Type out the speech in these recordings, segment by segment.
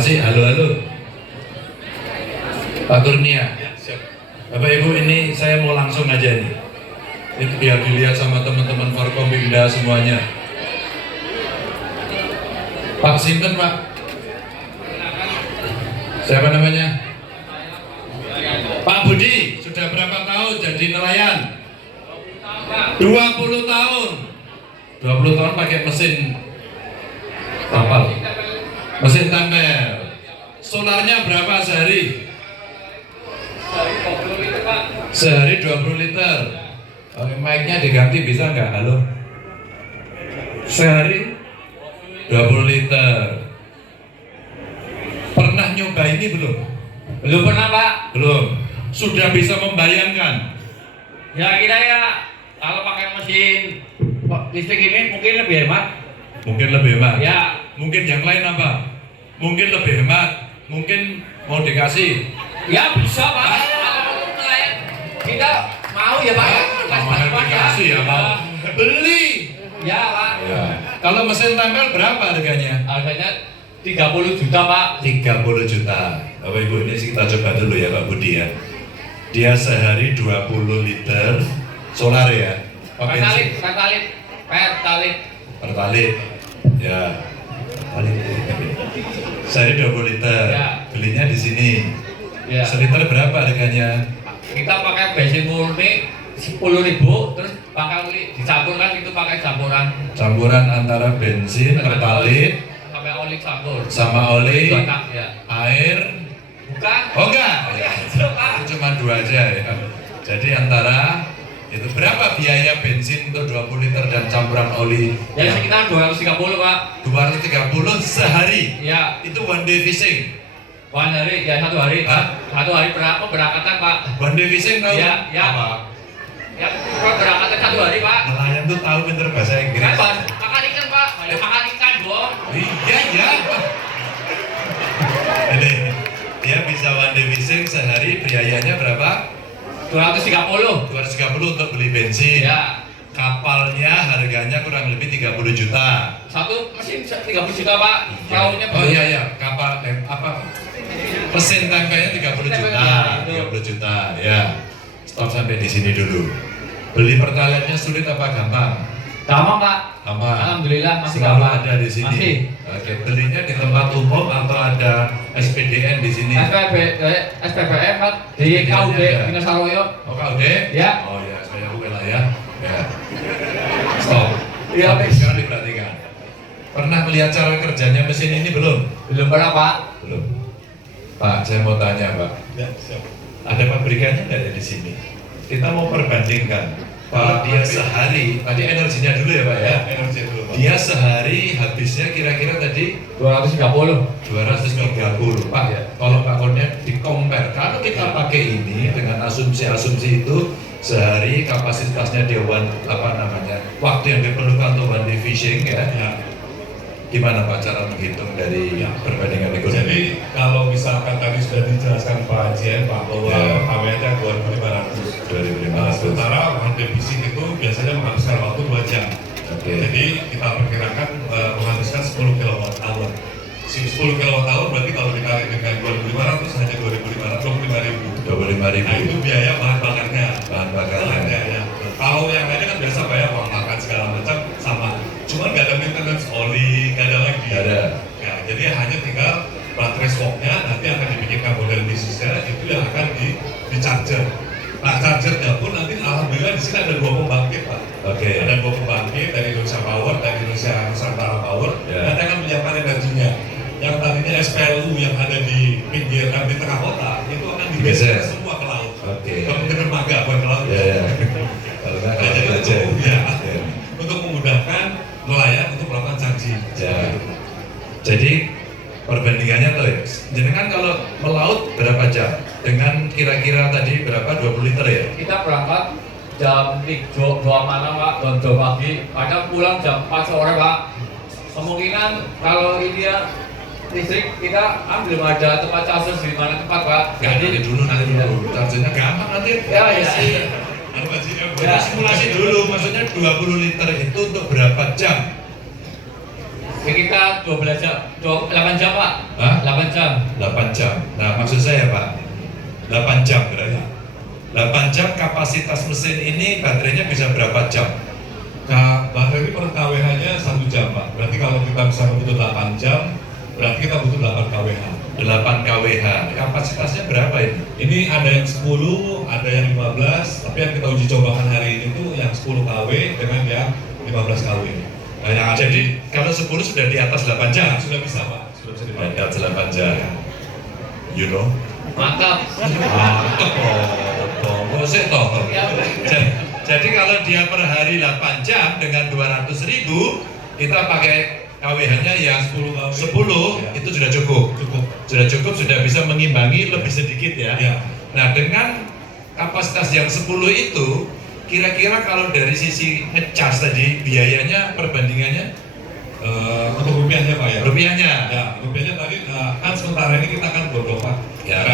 Masih halo-halo. Pak Kurnia. Bapak Ibu, ini saya mau langsung aja nih. Ini biar dilihat sama teman-teman Forkompimda semuanya. Pak Sinten, Pak? Siapa namanya? Pak Budi, sudah berapa tahun jadi nelayan? 20 tahun. 20 tahun pakai mesin kapal. Mesin tempel. Solarnya berapa sehari? Sehari 20 liter. Oke, mic-nya diganti bisa nggak? Halo? Sehari 20 liter. Pernah nyoba ini belum? Belum pernah, Pak. Belum. Sudah bisa membayangkan? Ya kira ya kalau pakai mesin listrik ini mungkin lebih hemat. Mungkin lebih hemat. Ya. Mungkin yang lain apa? Mungkin lebih hemat. Mungkin mau dikasih. Ya bisa, Pak. Kalau nelayan kita mau ya, Pak. Namanya dikasih ya, Pak. Beli. Ya, Pak. Ya. Kalau mesin tempel berapa harganya? Harganya 30 juta, Pak. 30 juta. Bapak Ibu, ini kita coba dulu ya Pak Budi ya. Dia sehari 20 liter solar ya. Pertalit. Pertalit. Ya. Sehari 20 liter. Ya. Belinya di sini. Ya. Seliter berapa harganya? Kita pakai bensin murni 10.000, terus pakai dicampurkan itu pakai campuran. Campuran antara bensin, pertalit, sampai oli campur. sama oli, Ya. air. Bukan. Oh enggak? Ya. Itu cuma 2 aja ya. Jadi antara itu berapa biaya bensin untuk 20 liter dan campuran oli? Ya sekitar 230, Pak. 230 sehari. Ya. Itu one day fishing. One hari, ya 1 hari. Hah? 1 hari berangkatan, Pak. One day fishing tahu? Ya, ya. Apa? Ya, berangkatan 1 hari, Pak. Nelayan tuh tahu pinter bahasa Inggris. Kan, Pak, makan ikan, Pak. Banyak makan ikan, Bos. Iya, ya. Ini dia bisa one day fishing sehari, biayanya berapa? 230. 230 untuk beli bensin. Ya. Kapalnya harganya kurang lebih 30 juta. Satu mesin 30 juta, Pak. Perahunya Oh iya ya, kapal apa? Mesin tempelnya 30 juta. 30 juta, ya. Stop sampai di sini dulu. Beli pertalaitnya sulit apa gampang? gampang, Pak. Gampang. Alhamdulillah masih Selalu gampang. ada di sini. Masih. Oke, belinya di tempat umum atau ada SPDN di sini? SPBM, Pak. Di KUD Dinas Sarwoyo. Oh, KUD? Ya. Oh ya, saya oke lah ya. Ya. Stop. Iya, Stop. Pak. Sekarang diperhatikan. Pernah melihat cara kerjanya mesin ini belum? Belum pernah, Pak. Belum. Pak, saya mau tanya, Pak. Ya, siap. Ada pabrikannya nggak ada di sini? Kita mau perbandingkan. Kalau dia sehari, tadi energinya dulu ya Pak ya? Energi dulu, Pak. Dia sehari habisnya kira-kira tadi 230. 230 Pak ya. Kalau Pak Kurnia di compare, kalau kita pakai ini dengan asumsi-asumsi itu sehari kapasitasnya dia waktu yang diperlukan untuk one day fishing ya. Ya. Gimana Pak cara menghitung dari perbandingan ekonomi? Jadi kalau misalkan tadi sudah dijelaskan Pak Haji Pak bahwa Ya. KW-nya 2.500. 2.500. Sementara one day fishing itu biasanya menghabiskan waktu 2 jam. Oke. Jadi kita perkirakan menghabiskan 10 kWh. 10 kWh berarti kalau dikali dengan 2.500 hanya 25.000. 25.000. Nah itu biaya bahan bakarnya. Bahan bakarnya. Ya. Kalau yang lainnya kan biasa bayar uang makan segala macam sama. Cuman nggak ada maintenance oli, nggak ada lagi. Nggak ada. Ya, jadi hanya tinggal baterai swapnya nanti akan dibikinkan model bisnisnya itu yang akan di charger. Nah chargernya pun nanti alhamdulillah di sini ada 2 pembangkit Pak. Oke. Ada 2 pembangkit dari Indonesia Power, dari Indonesia Nusantara Power. Ya. Nanti akan menyiapkan energinya. Yang tadinya SPLU yang ada di pinggir di tengah kota itu akan digeser Digeser. semua ke laut. Oke. Ke dermaga bukan ke laut. Ya, ya. Kalau nggak Nah, jadi aja. untuk memudahkan nelayan untuk melakukan charging. Ya. Jadi perbandingannya tuh ya. Jenengan kalau melaut berapa jam? Dengan kira-kira tadi berapa? 20 liter ya? Kita berangkat jam 2 malam, Pak. Jam 2 pagi. Kadang pulang jam 4 sore, Pak. Kemungkinan kalau ini ya listrik kita belum ada tempat charger di mana tempat, Pak. Nggak ada dulu nanti dulu. Chargernya gampang nanti. Ya, ya. Kita simulasi dulu. Maksudnya 20 liter itu untuk berapa jam? sekitar 12 jam, 8 jam Pak. Hah? 8 jam. 8 jam. Nah, maksud saya Pak, 8 jam berarti. 8 jam kapasitas mesin ini baterainya bisa berapa jam? Nah, baterai ini per kWh-nya 1 jam, Pak. Berarti kalau kita bisa butuh 8 jam, berarti kita butuh 8 kWh. 8 kWh. Kapasitasnya berapa ini? Ini ada yang 10, ada yang 15, tapi yang kita uji cobakan hari ini tuh yang 10 kW dengan yang 15 kW. Nah, yang jadi kalau 10 sudah di atas 8 jam. Sudah bisa, Pak. Sudah bisa Di dipakai. atas 8 jam. You know? Mantap. Mantap toh. Sik toh. Ya, Jadi kalau dia per hari 8 jam dengan 200.000, kita pakai KWH-nya yang 10 kW. 10 Ya. itu sudah cukup. Cukup. Sudah cukup, sudah bisa mengimbangi lebih sedikit ya. Ya. Nah, dengan kapasitas yang 10 itu, kira-kira kalau dari sisi ngecas tadi biayanya perbandingannya Untuk rupiahnya, Pak ya. rupiahnya. Ya, rupiahnya tadi kan sementara ini kita kan bodoh, Pak. Ya,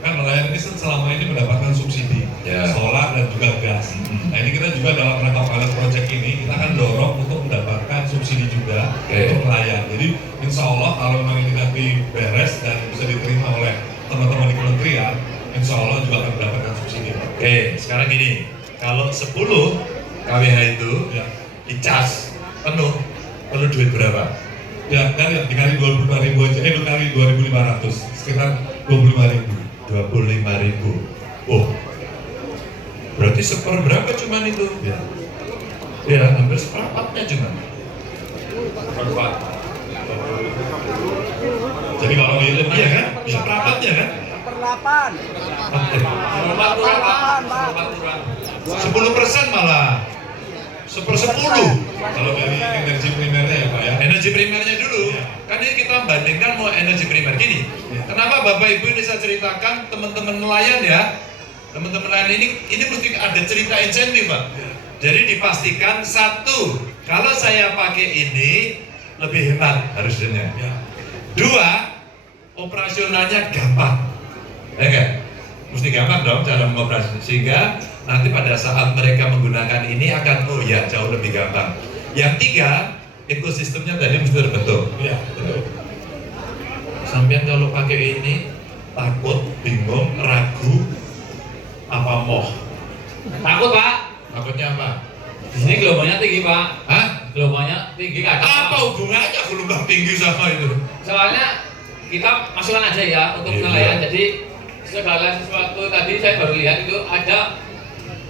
Kan nelayan ini selama ini mendapatkan subsidi Ya. solar dan juga gas. Hmm. Nah, ini kita juga dalam rangka pilot project ini kita akan dorong untuk mendapatkan subsidi juga Oke. untuk nelayan. Jadi insya Allah kalau memang ini nanti beres dan bisa diterima oleh teman-teman di kementerian, insya Allah juga akan mendapatkan subsidi, Pak. Oke, sekarang gini, kalau 10 KWH itu Ya, dicas penuh, perlu duit berapa? ya kan ya, dikali 25.000 aja, dikali 2.500, sekitar 25.000. 25.000. Oh, berarti seperberapa cuman itu? Ya. Ya, hampir seperempatnya cuman. Berapa? Jadi kalau di Iya kan? Seperempatnya kan? Perlapan. Seperempat kurang Pak. Seperempat kurang. 10% malah. 1/10. kalau dari energi primernya ya, Pak ya. Energi primernya dulu. Kan ini kita bandingkan mau energi primer gini. Kenapa Bapak Ibu ini saya ceritakan teman-teman nelayan ya? Teman-teman nelayan ini mesti ada cerita insentif, Pak. Jadi dipastikan satu, kalau saya pakai ini lebih hemat harusnya. Ya. Dua, operasionalnya gampang. Ya kan? Mesti gampang dong cara mengoperasi sehingga nanti pada saat mereka menggunakan ini akan oh ya jauh lebih gampang. Yang tiga, ekosistemnya tadi mesti terbentuk. Iya, betul. Sampean kalau pakai ini takut, bingung, ragu, apa moh? Takut Pak. Takutnya apa? Di sini gelombangnya tinggi Pak. Hah? Gelombangnya tinggi nggak ada. Pak. Apa hubungannya gelombang tinggi sama itu? Soalnya kita masukkan aja ya untuk Iya. nelayan. Jadi segala sesuatu tadi saya baru lihat itu ada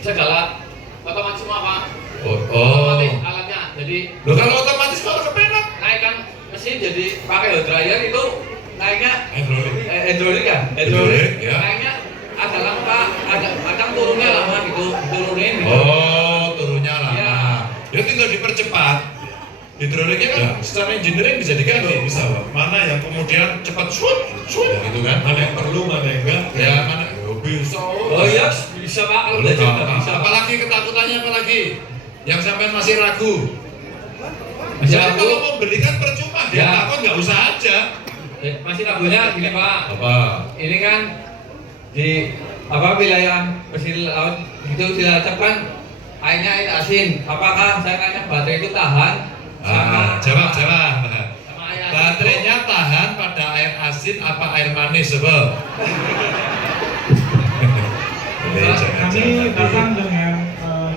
segala otomatis semua Pak. Otomatis alatnya. Jadi Loh kalau otomatis kalau kepenak? naikkan mesin jadi pakai hair dryer itu naiknya Hidrolik. hidrolik ya. Hidrolik, ya. Naiknya agak lama Pak. Ada kadang turunnya lama gitu. Turunin gitu. Oh, turunnya lama. Ya. Ya tinggal dipercepat. Hidroliknya kan Ya. secara engineering bisa diganti. Bisa, Pak. Mana yang kemudian cepat shoot gitu kan? Mana yang perlu, mana yang enggak. Ya mana? Oh, bisa. Oh iya bisa Pak kalau belajar udah bisa. Pak. Apalagi ketakutannya apalagi? Yang sampai masih ragu. Masih Jadi ragu? kalau mau beli kan percuma. Dia Ya. takut nggak usah aja. Masih ragunya gini Pak. Apa? Ini kan di wilayah pesisir laut gitu Cilacap kan airnya air asin. Apakah saya tanya baterai itu tahan Jawab. sama air asin? Baterainya tahan pada air asin apa air manis, coba? Kami datang dengan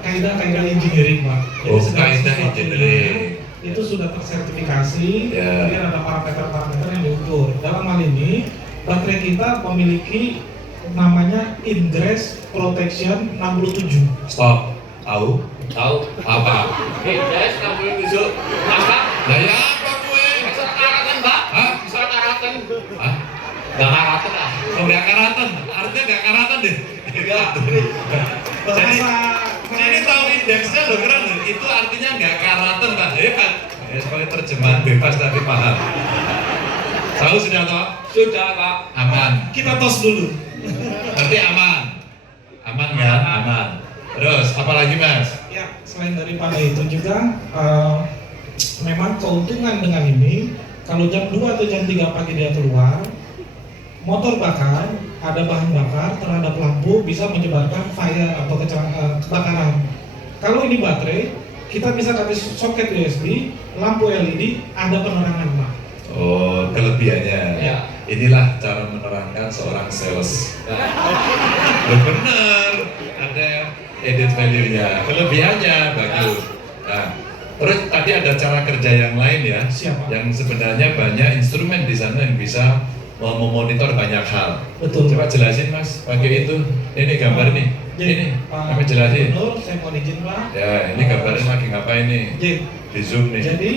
kaidah-kaidah engineering, Pak. Oh, segala kaidah sesuatunya engineering. itu sudah tersertifikasi, Ya. kemudian ada parameter-parameter yang diukur. Dalam hal ini, baterai kita memiliki namanya Ingress Protection 67. Stop. Tahu? Tahu? Apa? Saya sedang besok. Masa? Lah ya apa gue? Bisa karatan Pak? Hah? Bisa karatan? Hah? Gak karatan ah? Oh, nggak karatan. Artinya nggak karatan deh. Jadi ini tahu indeksnya loh, keren loh. Itu artinya nggak karatan, Pak. Hebat. Ya, sebagai terjemahan bebas tapi paham. Tahu sudah toh? Sudah Pak. Aman. Kita tos dulu. Berarti aman. Aman kan? Aman. Terus apa lagi, Mas? Ya, selain daripada itu juga memang keuntungan dengan ini, kalau jam 2 atau jam 3 pagi dia keluar, motor bakar, ada bahan bakar terhadap lampu bisa menyebabkan fire atau kebakaran. Kalau ini baterai, kita bisa kasih soket USB, lampu LED, ada penerangan Pak. Oh, kelebihannya. Ya. Inilah cara menerangkan seorang sales. Loh bener, ada added value-nya, kelebihannya bagus. Nah, terus tadi ada cara kerja yang lain ya, Siap, Pak. yang sebenarnya banyak instrumen di sana yang bisa memonitor banyak hal. Betul. Coba jelasin Mas, pakai itu. Ini gambar nih. Ini, Pak kami jelasin. Gubernur, saya mau izin Pak. Ya, ini gambarnya lagi ngapain nih? Jadi, Di zoom nih. Jadi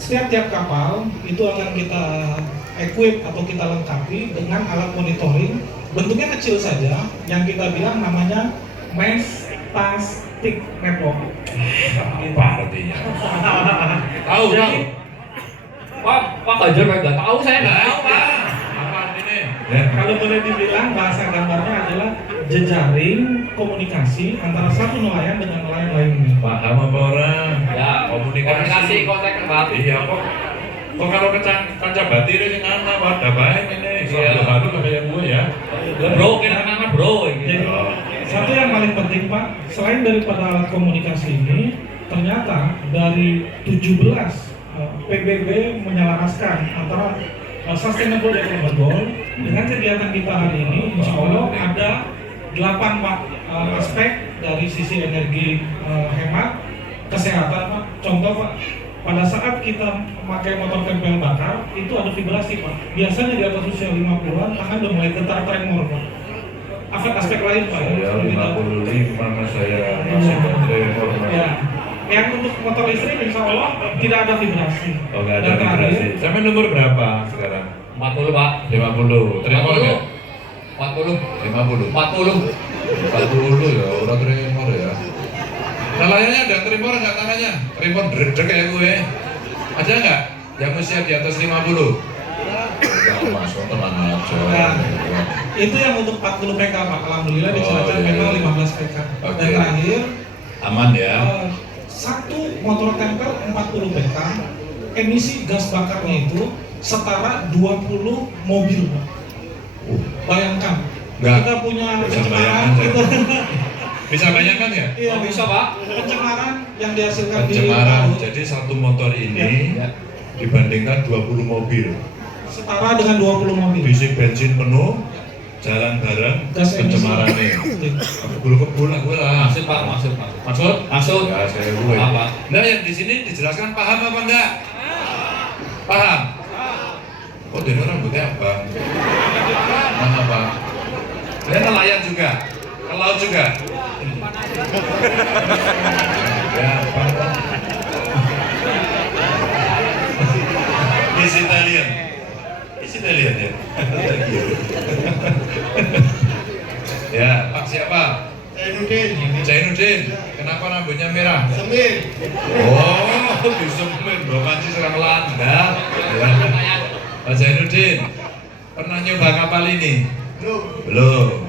setiap tiap kapal itu akan kita equip atau kita lengkapi dengan alat monitoring. Bentuknya kecil saja, yang kita bilang namanya Metastick Network. Apa artinya? Tahu, Jadi, tahu. Pak Ganjar nggak tahu, saya nggak tahu Pak. Apa artinya? Ya. Kalau boleh dibilang bahasa gambarnya adalah jejaring komunikasi antara satu nelayan dengan nelayan lainnya. Paham apa orang? Ya, komunikasi kontak Pak. Iya kok. Kok kalau kanca batir sing ana wadah bae ngene. Iya. Baru kayak gue ya. Bro, kita nama bro. Jadi, Gitu. satu yang paling penting Pak, selain daripada alat komunikasi ini, ternyata dari 17 PBB menyelaraskan antara Sustainable Development Goal dengan kegiatan kita hari ini, insya Allah ada 8 Pak aspek dari sisi energi hemat, kesehatan Pak. Contoh Pak, pada saat kita memakai motor tempel bakar itu ada vibrasi Pak. Biasanya di atas usia 50-an tangan udah mulai getar tremor Pak. Aspek lain Pak. Saya 55 saya masih tremor. Ya. Yang untuk motor listrik insya Allah tidak ada vibrasi. Oh nggak ada Dan terakhir, vibrasi. Sampai nomor berapa sekarang? 40 Pak. 50. Tremor nggak? 40. 50. 40. 40 ya, udah tremor ya. Nelayannya ada tremor nggak tangannya? Tremor dredeg kayak gue. Ada nggak yang usia di atas 50? Enggak mas, teman aja. Nah, itu yang untuk 40 PK Pak. Alhamdulillah di Cilacap iya, memang iya. 15 PK. Oke. Dan terakhir, Aman ya. satu motor tempel 40 PK, emisi gas bakarnya itu setara 20 mobil Pak. Bayangkan, Nggak. kita punya Bisa pencemaran, bayangkan, saya. kita, Bisa bayangkan ya? iya, Oh, bisa Pak. pencemaran yang dihasilkan Pencemaran. di laut Jadi satu motor ini Ya. dibandingkan 20 mobil. setara dengan 20 mobil. Isi bensin penuh, jalan bareng, Gas emisi. pencemaran nih. Kebul-kebul lah gue lah. Maksud Pak, maksud Pak. Maksud? Maksud. Ya saya gue. Apa? Nah yang di sini dijelaskan paham apa enggak? Paham? Kok dia rambutnya apa? Mana Pak? Dia nelayan juga, ke laut juga. Ya apa? Is Italian. Is Italian ya? Ya, Pak siapa? Zainuddin. Kenapa rambutnya merah? Semir. Oh, disemir. Bapak sih serang landa. Ya. Pak Zainuddin, pernah nyoba kapal ini? Belum.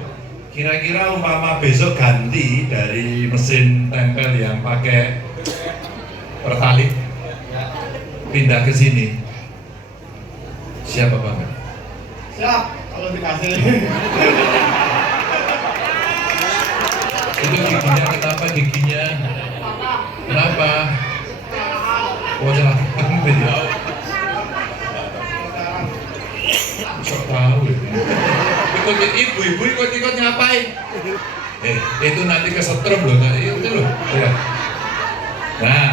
Kira-kira umpama besok ganti dari mesin tempel yang pakai pertalit pindah ke sini, siapa Pak? Siap kalau dikasih. Itu giginya kenapa giginya? Kenapa? Oh salah ambil. Sok tahu ya. Ikut ibu-ibu ikut ngapain? Itu nanti kesetrum loh, itu loh. Ya. Nah,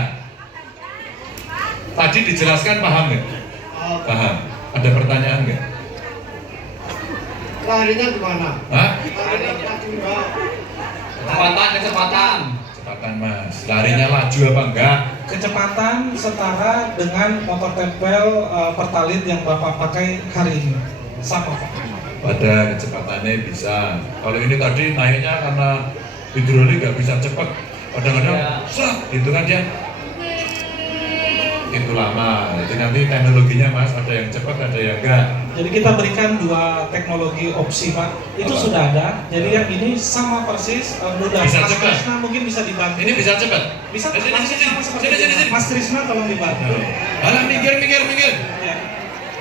tadi dijelaskan paham nggak? Paham. Ada pertanyaan nggak? Larinya gimana? Hah? Larinya juga. Kecepatan. Kecepatan mas. Larinya laju apa enggak? Kecepatan setara dengan motor tempel pertalit yang Bapak pakai hari ini. Sama Pak. Pada kecepatannya bisa. Kalau ini tadi naiknya karena hidrolik nggak bisa cepat. Kadang-kadang Ya. gitu kan dia. Itu lama. Jadi nanti teknologinya mas ada yang cepat ada yang enggak. Jadi kita berikan dua teknologi opsi Pak. Itu Apa? sudah ada. Jadi yang ini sama persis, mudah. Bisa Mas cepat? Krisna mungkin bisa dibantu. Ini bisa cepat. Bisa Sini, persis sini, sama seperti sini, ini. sini. Mas Krisna tolong dibantu. Alah minggir. Ya.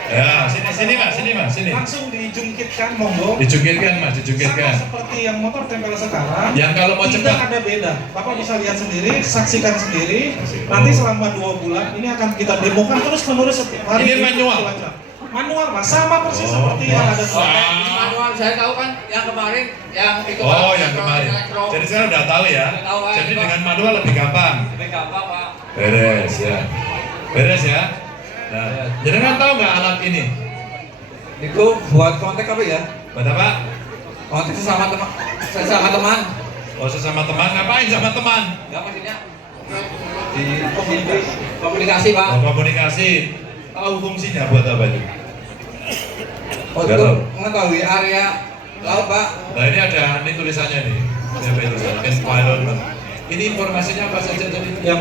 Ya sini. sini mas, sini. Langsung dijungkitkan, monggo. Dijungkirkan mas, Sama dijungkirkan. seperti yang motor tempel sekarang. Yang kalau mau tidak cepat. ada beda. Bapak bisa lihat sendiri, saksikan sendiri. Nanti selama 2 bulan ini akan kita demokan terus menerus setiap hari. Ini manual? Manual mas, sama persis Oh, seperti yang ada sekarang. Di manual saya tahu kan yang kemarin yang itu Oh, Pak, yang kemarin. elektro. Jadi sekarang udah tahu ya. Udah tahu, Pak. Jadi dengan manual lebih gampang. Lebih gampang Pak. Beres ya. Beres ya. Nah, jadi kan tahu nggak alat ini? Itu buat kontak apa ya? Buat apa? Kontak sesama teman. Sesama teman. Oh sesama teman, ngapain sama teman? Ya maksudnya di komunikasi Pak. Oh, komunikasi. Tahu fungsinya buat apa itu? Untuk Nggak tahu. mengetahui area laut Pak. Nah ini ada ini tulisannya nih. Ini apa itu? Environment. Ini informasinya apa saja tadi? Yang